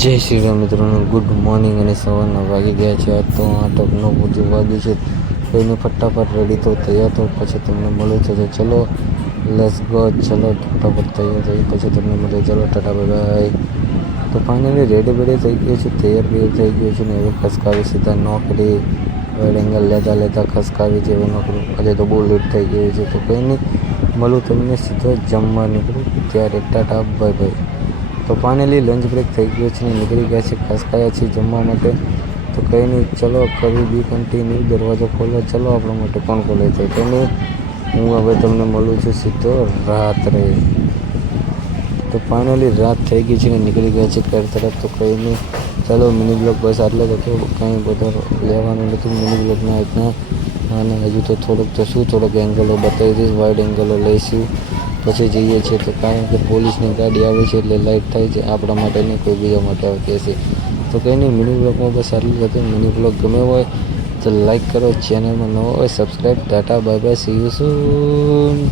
જય શ્રી રામ મિત્રોનો good morning અને સવારના વાગી ગયા છે. તો 8:09 બધું વાગ્યું છે. કોઈને ફટાફટ રેડી તો તૈયાર તો પછી તમને મળું છે. તો ચલો લેટ્સ ગો. ચલો ફટાફટ તૈયાર થઈ પછી તમને મળે. ચલો ટાટા બાય બાય. તો ફાઇનલી રેડી બેડી થઈ ગયું છે, તૈયાર બી થઈ ગયું છે ને હવે ખસકાવી સીધા નોકરી વાઇડ એંગલ લેતા ખસકાવી છે હવે નોકરી. આજે તો બહુ લેટ થઈ ગયું છે. તો કંઈ નહીં, મળું તમને સીધો જમવા નીકળું ત્યારે ટાટા બાય બાય. તો ફાઇનલી લંચ બ્રેક થઈ ગયો છે ને નીકળી ગયા છે, ખસકાયા છે જમવા માટે. તો કંઈ નહીં, ચલો કરવી બી કન્ટિન્યુ. દરવાજો ખોલો, ચલો આપણા માટે કોણ ખોલે છે કંઈ નહીં. હું હવે તમને મળું છું સીધો રાત્રે. તો ફાઇનલી રાત થઈ ગઈ છે ને નીકળી ગયા છે ઘર તરફ. તો કંઈ નહીં, ચાલો મિની બ્લોગ બસ આટલો જ હતો, કંઈ બધો લેવાનું નથી મિની બ્લોગના રીતના. અને હજુ તો થોડોક એંગલો બતાવી દઈશ, વાઇડ એંગલો લઈશું પછી જઈએ છીએ. તો કારણ કે પોલીસની ગાડી આવે છે એટલે લાઇટ થાય છે, આપણા માટે નહીં કોઈ બીજા માટે આવતી હશે. તો કંઈ નહીં, મિની બ્લોગમાં બસ આટલું જ હતું. મિની બ્લોગ ગમે હોય તો લાઈક કરો, ચેનલમાં નવો હોય subscribe. Tata bye bye, C you soon.